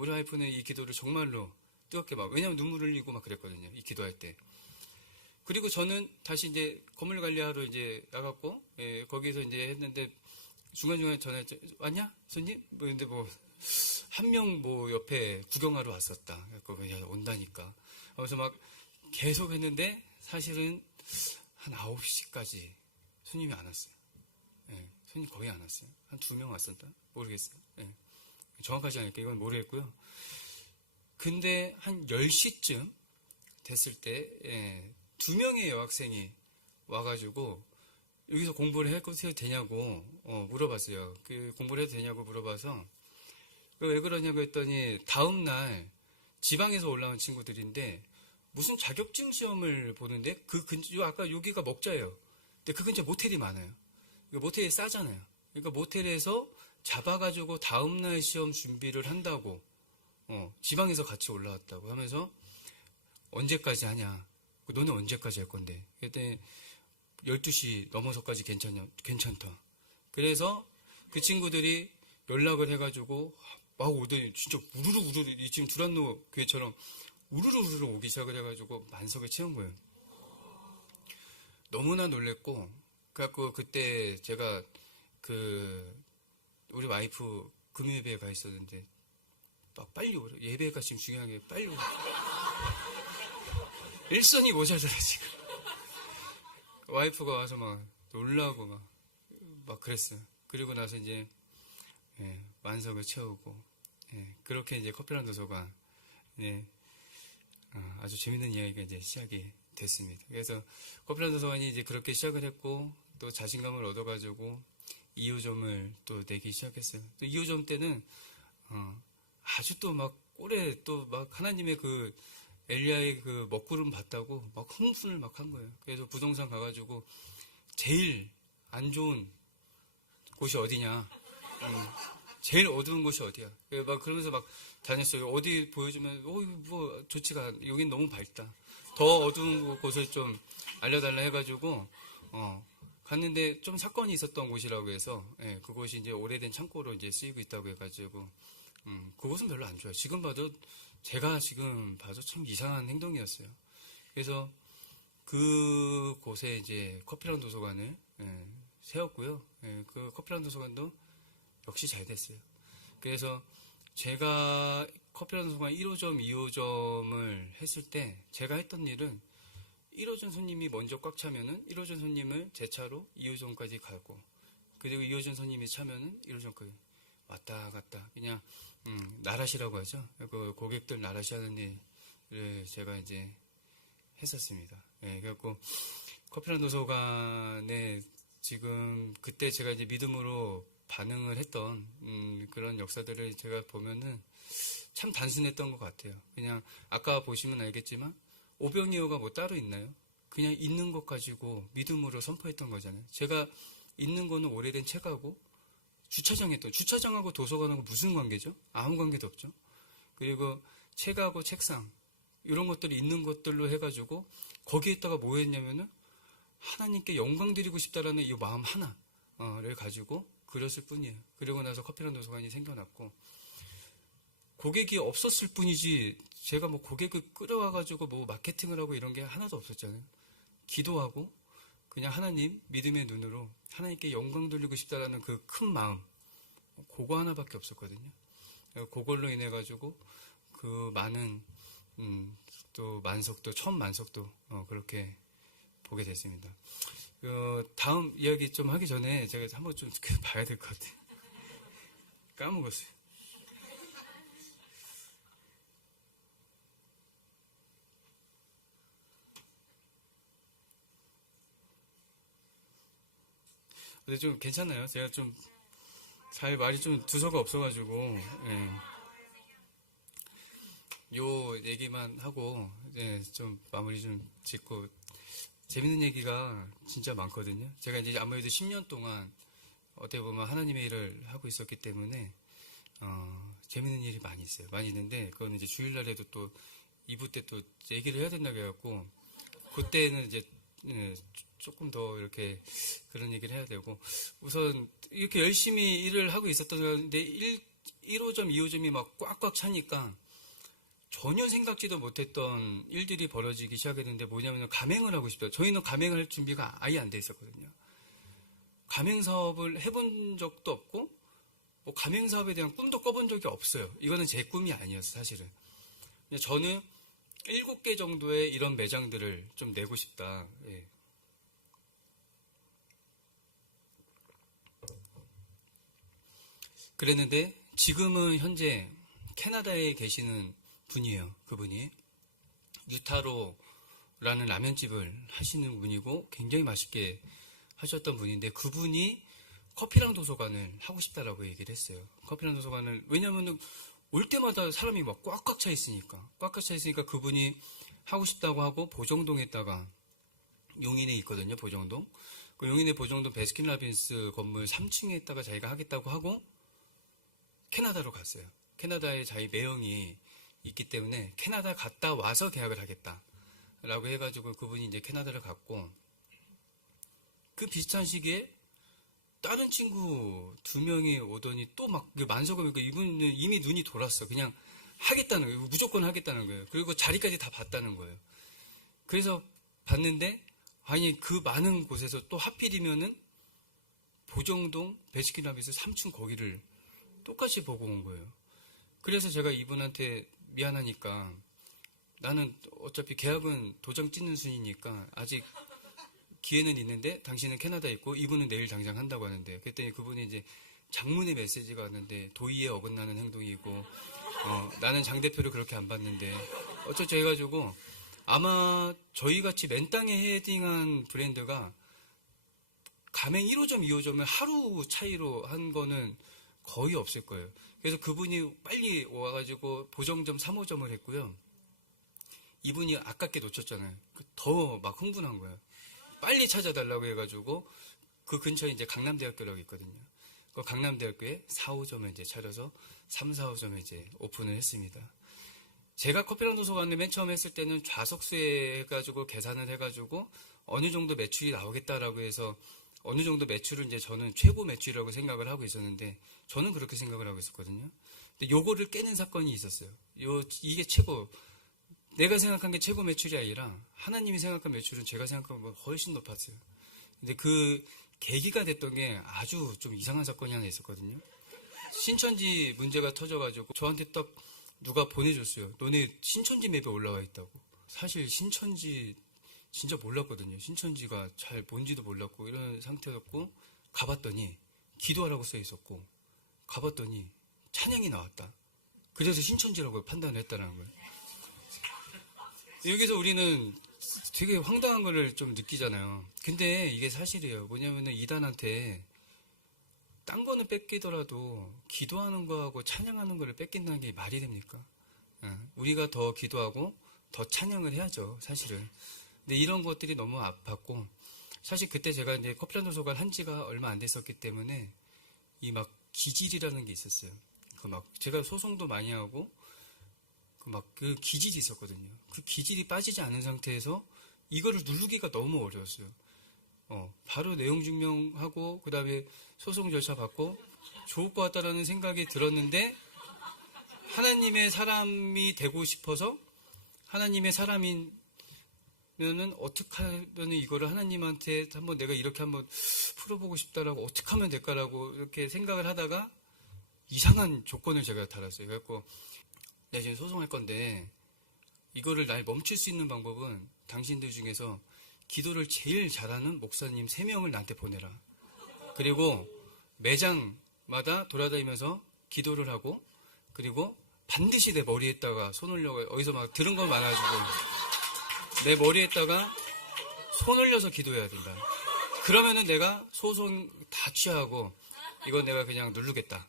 우리 와이프는 이 기도를 정말로 뜨겁게 막 왜냐면 눈물을 흘리고 막 그랬거든요. 이 기도할 때. 그리고 저는 다시 이제 건물 관리하러 이제 나갔고 거기서 이제 했는데 중간중간에 전화했죠. 왔냐? 손님? 근데 한 명 옆에 구경하러 왔었다. 그래서 온다니까. 그래서 막 계속 했는데 사실은 한 9시까지 손님이 안 왔어요. 손님 거의 안 왔어요. 한 2명 왔었다? 모르겠어요. 정확하지 않으니까 이건 모르겠고요. 근데 한 10시쯤 됐을 때 2명의 여학생이 와가지고 여기서 공부를 해도 되냐고 물어봤어요. 그 공부를 해도 되냐고 물어봐서 왜 그러냐고 했더니 다음날 지방에서 올라온 친구들인데 무슨 자격증 시험을 보는데 아까 여기가 먹자예요. 근데 그 근처에 모텔이 많아요. 모텔이 싸잖아요. 그러니까 모텔에서 잡아가지고 다음날 시험 준비를 한다고 지방에서 같이 올라왔다고 하면서 언제까지 하냐 너네 언제까지 할 건데 그때 12시 넘어서까지 괜찮다. 그래서 그 친구들이 연락을 해가지고 막 오더니 진짜 우르르 지금 두란노 교회처럼 우르르 오기 시작을 해가지고 만석을 채운 거예요. 너무나 놀랬고 그래갖고 그때 제가 우리 와이프 금요예배에 가 있었는데 막 빨리 오라 예배가 지금 중요한 게 빨리 오라 일선이 모자라요 지금. 와이프가 와서 막 놀라고 막 그랬어요. 그리고 나서 이제 만석을 채우고 그렇게 이제 커피란 도서관 아주 재밌는 이야기가 이제 시작이 됐습니다. 그래서 커피란 도서관이 이제 그렇게 시작을 했고 또 자신감을 얻어가지고 2호점을 또 내기 시작했어요. 또 2호점 때는 아주 또 막 꼴에 또 막 하나님의 엘리야의 그 먹구름 봤다고 막 흥분을 막 한 거예요. 그래서 부동산 가가지고 제일 안 좋은 곳이 어디냐? 제일 어두운 곳이 어디야? 막 그러면서 막 다녔어요. 어디 보여주면 뭐 좋지가 않아. 여긴 너무 밝다. 더 어두운 곳을 좀 알려달라 해가지고 갔는데 좀 사건이 있었던 곳이라고 해서 그곳이 이제 오래된 창고로 이제 쓰이고 있다고 해가지고 그곳은 별로 안 좋아요. 제가 지금 봐도 참 이상한 행동이었어요. 그래서 그곳에 이제 커피랑 도서관을 세웠고요. 그 커피랑 도서관도 역시 잘 됐어요. 그래서 제가 커피랑 도서관 1호점, 2호점을 했을 때 제가 했던 일은 1호점 손님이 먼저 꽉 차면은 1호점 손님을 제 차로 2호점까지 가고, 그리고 2호점 손님이 차면은 1호점까지 왔다 갔다 그냥 나라시라고 하죠. 그 고객들 나라시 하는 일을 제가 이제 했었습니다. 그래갖고 커피랑 도서관에 지금 그때 제가 이제 믿음으로 반응을 했던 그런 역사들을 제가 보면은 참 단순했던 것 같아요. 그냥 아까 보시면 알겠지만 오병이어가 뭐 따로 있나요? 그냥 있는 것 가지고 믿음으로 선포했던 거잖아요. 제가 있는 거는 오래된 책하고 주차장하고 도서관하고 무슨 관계죠? 아무 관계도 없죠. 그리고 책하고 책상 이런 것들이 있는 것들로 해가지고 거기에다가 뭐 했냐면은 하나님께 영광 드리고 싶다라는 이 마음 하나를 가지고 그렸을 뿐이에요. 그리고 나서 커피랑 도서관이 생겨났고, 고객이 없었을 뿐이지 제가 뭐 고객을 끌어와가지고 뭐 마케팅을 하고 이런 게 하나도 없었잖아요. 기도하고 그냥 하나님 믿음의 눈으로 하나님께 영광 돌리고 싶다라는 그 큰 마음, 그거 하나밖에 없었거든요. 그걸로 인해 가지고 그 많은 또 만석도 처음 만석도 그렇게 보게 됐습니다. 다음 이야기 좀 하기 전에 제가 한번 좀 봐야 될 것 같아요. 까먹었어요. 근데 좀 괜찮아요. 제가 좀 잘 말이 좀 두서가 없어가지고 요 얘기만 하고 좀 마무리 좀 짓고, 재밌는 얘기가 진짜 많거든요. 제가 이제 아무래도 10년 동안 어떻게 보면 하나님의 일을 하고 있었기 때문에 재밌는 일이 많이 있어요. 많이 있는데 그거는 이제 주일날에도 또 2부 때 또 얘기를 해야 된다고 해갖고 그때는 이제 조금 더 이렇게 그런 얘기를 해야 되고, 우선 이렇게 열심히 일을 하고 있었던 건데 1호점, 2호점이 막 꽉꽉 차니까 전혀 생각지도 못했던 일들이 벌어지기 시작했는데, 뭐냐면 가맹을 하고 싶다. 저희는 가맹을 할 준비가 아예 안 돼 있었거든요. 가맹 사업을 해본 적도 없고 뭐 가맹 사업에 대한 꿈도 꿔본 적이 없어요. 이거는 제 꿈이 아니었어요, 사실은. 저는 7개 정도의 이런 매장들을 좀 내고 싶다. 그랬는데 지금은 현재 캐나다에 계시는 분이에요. 그분이 유타로라는 라면집을 하시는 분이고 굉장히 맛있게 하셨던 분인데, 그분이 커피랑 도서관을 하고 싶다라고 얘기를 했어요. 커피랑 도서관을, 왜냐면은 올 때마다 사람이 막 꽉꽉 차 있으니까 그분이 하고 싶다고 하고 보정동에다가, 용인에 있거든요, 보정동. 그 용인의 보정동 베스킨라빈스 건물 3층에다가 자기가 하겠다고 하고 캐나다로 갔어요. 캐나다에 자기 매형이 있기 때문에 캐나다 갔다 와서 계약을 하겠다라고 해가지고 그분이 이제 캐나다를 갔고, 그 비슷한 시기에 다른 친구 2명이 오더니 또 막 만석을, 이분은 이미 눈이 돌았어. 그냥 하겠다는 거예요. 무조건 하겠다는 거예요. 그리고 자리까지 다 봤다는 거예요. 그래서 봤는데, 아니 그 많은 곳에서 또 하필이면은 보정동 베스킨라빈스 3층 거기를 똑같이 보고 온 거예요. 그래서 제가 이분한테 미안하니까, 나는 어차피 계약은 도장 찍는 순이니까 아직 기회는 있는데 당신은 캐나다에 있고 이분은 내일 당장 한다고 하는데, 그랬더니 그분이 이제 장문의 메시지가 왔는데 도의에 어긋나는 행동이고 나는 장 대표를 그렇게 안 봤는데 어쩌죠 해가지고, 아마 저희같이 맨땅에 헤딩한 브랜드가 가맹 1호점, 2호점을 하루 차이로 한 거는 거의 없을 거예요. 그래서 그분이 빨리 와가지고 보정점 3호점을 했고요. 이분이 아깝게 놓쳤잖아요. 더 막 흥분한 거예요. 빨리 찾아달라고 해가지고 그 근처에 이제 강남대학교라고 있거든요. 그 강남대학교에 4, 5점을 이제 차려서 3, 4, 5점을 이제 오픈을 했습니다. 제가 커피랑 도서관을 맨 처음 했을 때는 좌석수에 해가지고 계산을 해가지고 어느 정도 매출이 나오겠다라고 해서 어느 정도 매출을 이제 저는 최고 매출이라고 생각을 하고 있었는데 저는 그렇게 생각을 하고 있었거든요. 근데 요거를 깨는 사건이 있었어요. 이게 최고, 내가 생각한 게 최고 매출이 아니라 하나님이 생각한 매출은 제가 생각한 것보다 훨씬 높았어요. 근데 그 계기가 됐던 게 아주 좀 이상한 사건이 하나 있었거든요. 신천지 문제가 터져가지고 저한테 딱 누가 보내줬어요. 너네 신천지 맵에 올라와 있다고. 사실 신천지 진짜 몰랐거든요. 신천지가 잘 뭔지도 몰랐고 이런 상태였고 가봤더니 기도하라고 써 있었고 가봤더니 찬양이 나왔다. 그래서 신천지라고 판단을 했다는 거예요. 여기서 우리는 되게 황당한 거를 좀 느끼잖아요. 근데 이게 사실이에요. 뭐냐면은 이단한테 딴 거는 뺏기더라도 기도하는 거하고 찬양하는 거를 뺏긴다는 게 말이 됩니까? 우리가 더 기도하고 더 찬양을 해야죠, 사실은. 근데 이런 것들이 너무 아팠고, 사실 그때 제가 이제 커피랑 도서관 한 지가 얼마 안 됐었기 때문에 이 막 기질이라는 게 있었어요. 그 막 제가 소송도 많이 하고 그 기질이 있었거든요. 그 기질이 빠지지 않은 상태에서 이거를 누르기가 너무 어려웠어요. 바로 내용 증명하고 그 다음에 소송 절차 받고 좋을 것 같다라는 생각이 들었는데 하나님의 사람이 되고 싶어서 하나님의 사람이면은 어떻게 하면 이거를 하나님한테 한번 내가 이렇게 한번 풀어보고 싶다라고 어떻게 하면 될까라고 이렇게 생각을 하다가 이상한 조건을 제가 달았어요. 그래갖고 내가 지금 소송할 건데 이거를 날 멈출 수 있는 방법은 당신들 중에서 기도를 제일 잘하는 목사님 3명을 나한테 보내라. 그리고 매장마다 돌아다니면서 기도를 하고 그리고 반드시 내 머리에다가 손 올려가 어디서 막 들은 거 많아가지고 내 머리에다가 손 올려서 기도해야 된다. 그러면은 내가 소송 다 취하고 이건 내가 그냥 누르겠다.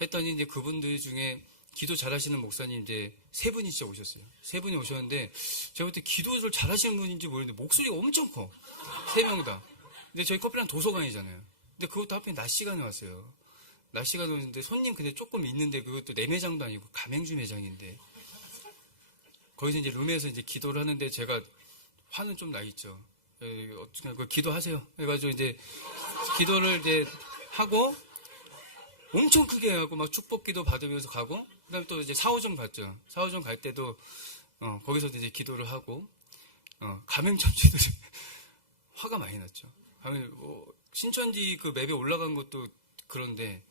했더니 이제 그분들 중에 기도 잘하시는 목사님 이제 3분이 진짜 오셨어요. 3분이 오셨는데 제가 그때 기도를 잘하시는 분인지 모르겠는데 목소리가 엄청 커. 3명 다. 근데 저희 커피랑 도서관이잖아요. 근데 그것도 하필 낮 시간에 왔어요. 낮 시간에 오는데 손님 근데 조금 있는데 그것도 내 매장도 아니고 가맹주 매장인데 거기서 이제 룸에서 이제 기도를 하는데 제가 화는 좀 나 있죠. 어떻게 기도하세요. 해가지고 이제 기도를 이제 하고 엄청 크게 하고 막 축복기도 받으면서 가고 그다음에 또 이제 4, 5점 갔죠. 4, 5점 갈 때도 거기서 이제 기도를 하고 가맹점주들이 화가 많이 났죠. 신천지 그 맵에 올라간 것도 그런데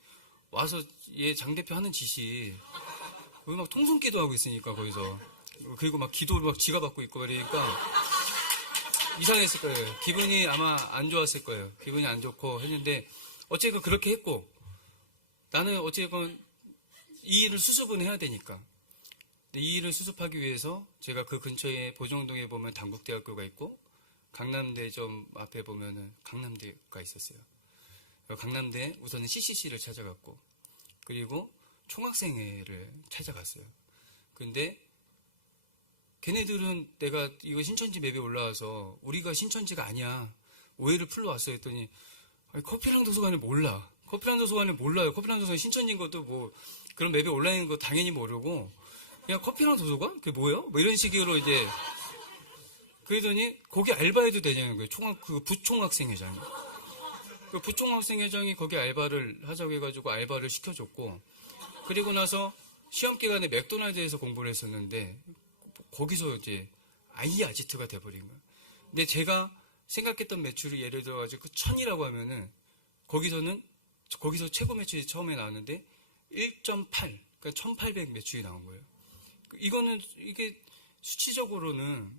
와서 얘 장 대표 하는 짓이 거기 막 통성기도 하고 있으니까 거기서 그리고 막 기도를 막 지가 받고 있고 그러니까 이상했을 거예요. 기분이 아마 안 좋았을 거예요. 기분이 안 좋고 했는데 어쨌든 그렇게 했고 나는 어쨌건 이 일을 수습은 해야 되니까. 이 일을 수습하기 위해서 제가 그 근처에 보정동에 보면 당국대학교가 있고 강남대점 앞에 보면은 강남대가 있었어요. 강남대 우선은 CCC를 찾아갔고 그리고 총학생회를 찾아갔어요. 근데 걔네들은 내가 이거 신천지 맵에 올라와서 우리가 신천지가 아니야. 오해를 풀러 왔어 했더니 아니, 커피랑 도서관을 몰라. 커피랑 도서관을 몰라요. 커피랑 도서관 신천지인 것도 뭐 그런 맵에 올라있는 거 당연히 모르고 그냥 커피랑 도서관? 그게 뭐예요? 뭐 이런 식으로 이제 그러더니 거기 알바해도 되냐는 거예요. 그 부총학생회장이. 그 부총학생회장이 거기 알바를 하자고 해가지고 알바를 시켜줬고 그리고 나서 시험 기간에 맥도날드에서 공부를 했었는데 거기서 이제 아예 아지트가 돼버린 거예요. 근데 제가 생각했던 매출이 예를 들어가지고 1000이라고 하면은 거기서 최고 매출이 처음에 나왔는데 1.8, 그러니까 1800 매출이 나온 거예요. 이게 수치적으로는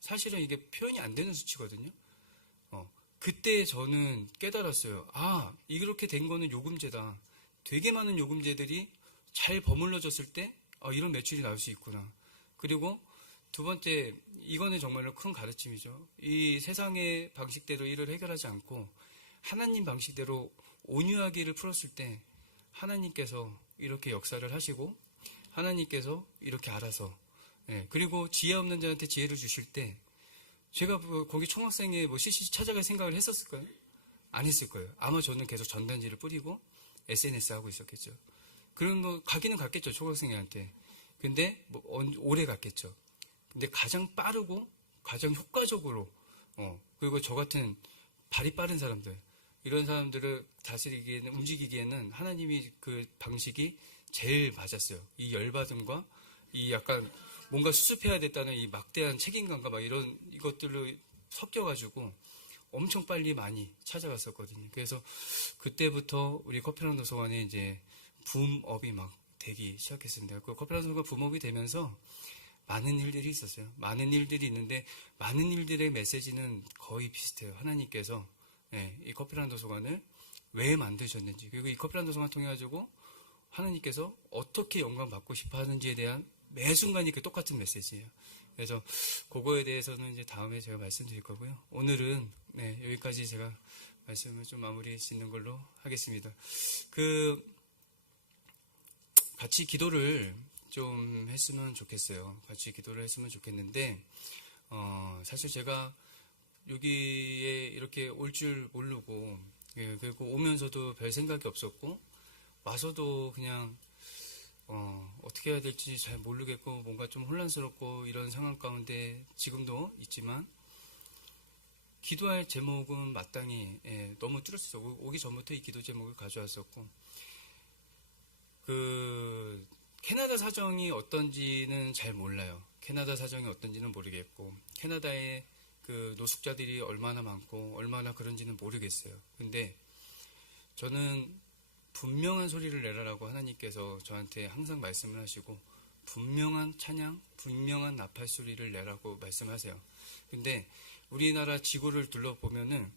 사실은 이게 표현이 안 되는 수치거든요. 그때 저는 깨달았어요. 아, 이렇게 된 거는 요금제다. 되게 많은 요금제들이 잘 버물러졌을 때 이런 매출이 나올 수 있구나. 그리고 두 번째, 이거는 정말로 큰 가르침이죠. 이 세상의 방식대로 일을 해결하지 않고 하나님 방식대로 온유하기를 풀었을 때 하나님께서 이렇게 역사를 하시고 하나님께서 이렇게 알아서 예, 그리고 지혜 없는 자한테 지혜를 주실 때 제가 거기 총학생회 CCC 찾아갈 생각을 했었을까요? 안 했을 거예요. 아마 저는 계속 전단지를 뿌리고 SNS 하고 있었겠죠. 그럼 가기는 갔겠죠, 총학생회한테. 근데 오래 갔겠죠. 근데 가장 빠르고 가장 효과적으로 그리고 저 같은 발이 빠른 사람들, 이런 사람들을 다스리기에는, 움직이기에는 하나님이 그 방식이 제일 맞았어요. 이 열받음과 이 약간 뭔가 수습해야 됐다는 이 막대한 책임감과 막 이것들로 섞여가지고 엄청 빨리 많이 찾아갔었거든요. 그래서 그때부터 우리 커피랑 도서관에 이제 붐업이 막 되기 시작했습니다. 그 커피랑 도서관 붐업이 되면서 많은 일들이 있었어요. 많은 일들이 있는데 많은 일들의 메시지는 거의 비슷해요. 하나님께서 이 커피랑 도서관을 왜 만드셨는지, 그리고 이 커피랑 도서관 통해 가지고 하나님께서 어떻게 영광 받고 싶어 하는지에 대한 매 순간이 그 똑같은 메시지예요. 그래서 그거에 대해서는 이제 다음에 제가 말씀드릴 거고요. 오늘은 여기까지 제가 말씀을 좀 마무리 짓는 걸로 하겠습니다. 같이 기도를 좀 했으면 좋겠어요. 같이 기도를 했으면 좋겠는데, 사실 제가 여기에 이렇게 올 줄 모르고, 그리고 오면서도 별 생각이 없었고, 와서도 그냥, 어떻게 해야 될지 잘 모르겠고, 뭔가 좀 혼란스럽고, 이런 상황 가운데 지금도 있지만, 기도할 제목은 마땅히, 너무 뚜렷했어요. 오기 전부터 이 기도 제목을 가져왔었고, 캐나다 사정이 어떤지는 잘 몰라요. 캐나다 사정이 어떤지는 모르겠고, 캐나다에 그 노숙자들이 얼마나 많고, 얼마나 그런지는 모르겠어요. 근데 저는 분명한 소리를 내라라고 하나님께서 저한테 항상 말씀을 하시고, 분명한 찬양, 분명한 나팔 소리를 내라고 말씀하세요. 근데 우리나라 지구를 둘러보면은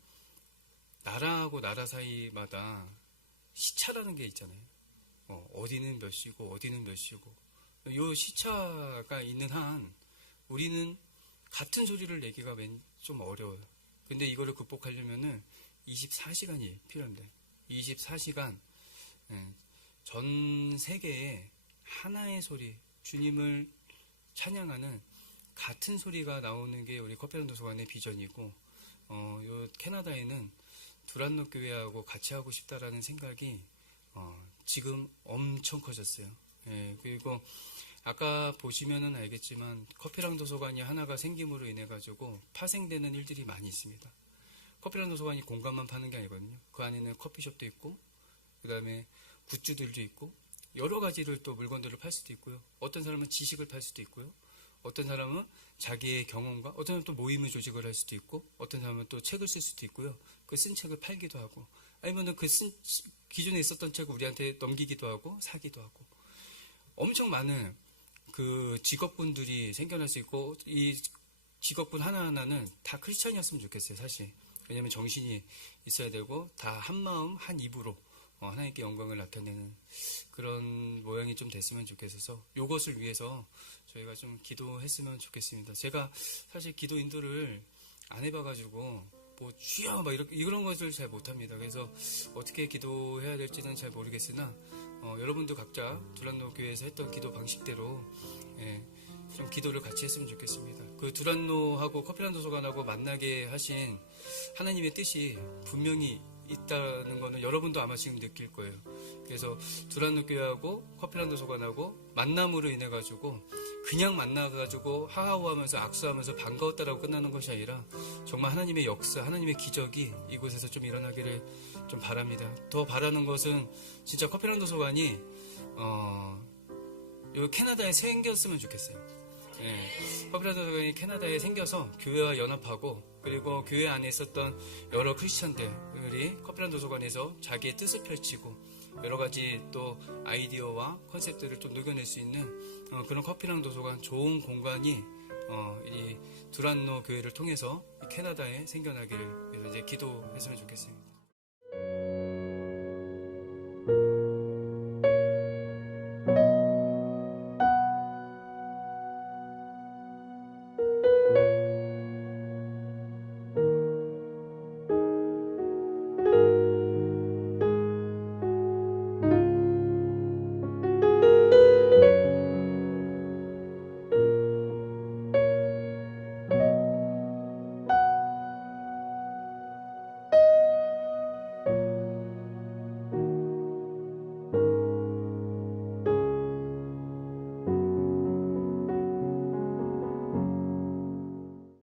나라하고 나라 사이마다 시차라는 게 있잖아요. 어디는 몇 시고 어디는 몇 시고, 요 시차가 있는 한 우리는 같은 소리를 내기가 좀 어려워요. 근데 이거를 극복하려면은 24시간이 필요합니다. 24시간 전 세계에 하나의 소리, 주님을 찬양하는 같은 소리가 나오는 게 우리 커피랑 도서관의 비전이고, 요 캐나다에는 두란노 교회하고 같이 하고 싶다라는 생각이 지금 엄청 커졌어요. 그리고 아까 보시면은 알겠지만 커피랑 도서관이 하나가 생김으로 인해 가지고 파생되는 일들이 많이 있습니다. 커피랑 도서관이 공간만 파는 게 아니거든요. 그 안에는 커피숍도 있고, 그 다음에 굿즈들도 있고, 여러 가지를 또 물건들을 팔 수도 있고요. 어떤 사람은 지식을 팔 수도 있고요. 어떤 사람은 자기의 경험과, 어떤 사람은 또 모임을 조직을 할 수도 있고, 어떤 사람은 또 책을 쓸 수도 있고요. 그 쓴 책을 팔기도 하고, 아니면은 기존에 있었던 책을 우리한테 넘기기도 하고, 사기도 하고, 엄청 많은 그 직업군들이 생겨날 수 있고, 이 직업군 하나하나는 다 크리스찬이었으면 좋겠어요, 사실. 왜냐면 정신이 있어야 되고, 다 한 마음, 한 입으로 하나님께 영광을 나타내는 그런 모양이 좀 됐으면 좋겠어서, 요것을 위해서 저희가 좀 기도했으면 좋겠습니다. 제가 사실 기도 인도를 안 해봐가지고, 주여 막 이런 것을 잘 못합니다. 그래서 어떻게 기도해야 될지는 잘 모르겠으나, 여러분도 각자 두란노 교회에서 했던 기도 방식대로 좀 기도를 같이 했으면 좋겠습니다. 그 두란노하고 커피랑 도서관하고 만나게 하신 하나님의 뜻이 분명히 있다는 거는 여러분도 아마 지금 느낄 거예요. 그래서 두란노 교회하고 커피랑 도서관하고 만남으로 인해 가지고 그냥 만나가지고 하하호하면서 악수하면서 반가웠다라고 끝나는 것이 아니라 정말 하나님의 역사, 하나님의 기적이 이곳에서 좀 일어나기를 좀 바랍니다. 더 바라는 것은 진짜 커피랑 도서관이 요 캐나다에 생겼으면 좋겠어요. 커피랑 도서관이 캐나다에 생겨서 교회와 연합하고, 그리고 교회 안에 있었던 여러 크리스천들이 커피랑 도서관에서 자기의 뜻을 펼치고 여러 가지 또 아이디어와 컨셉들을 또 녹여낼 수 있는 그런 커피랑 도서관 좋은 공간이 이 두란노 교회를 통해서 캐나다에 생겨나기를 이제 기도했으면 좋겠습니다.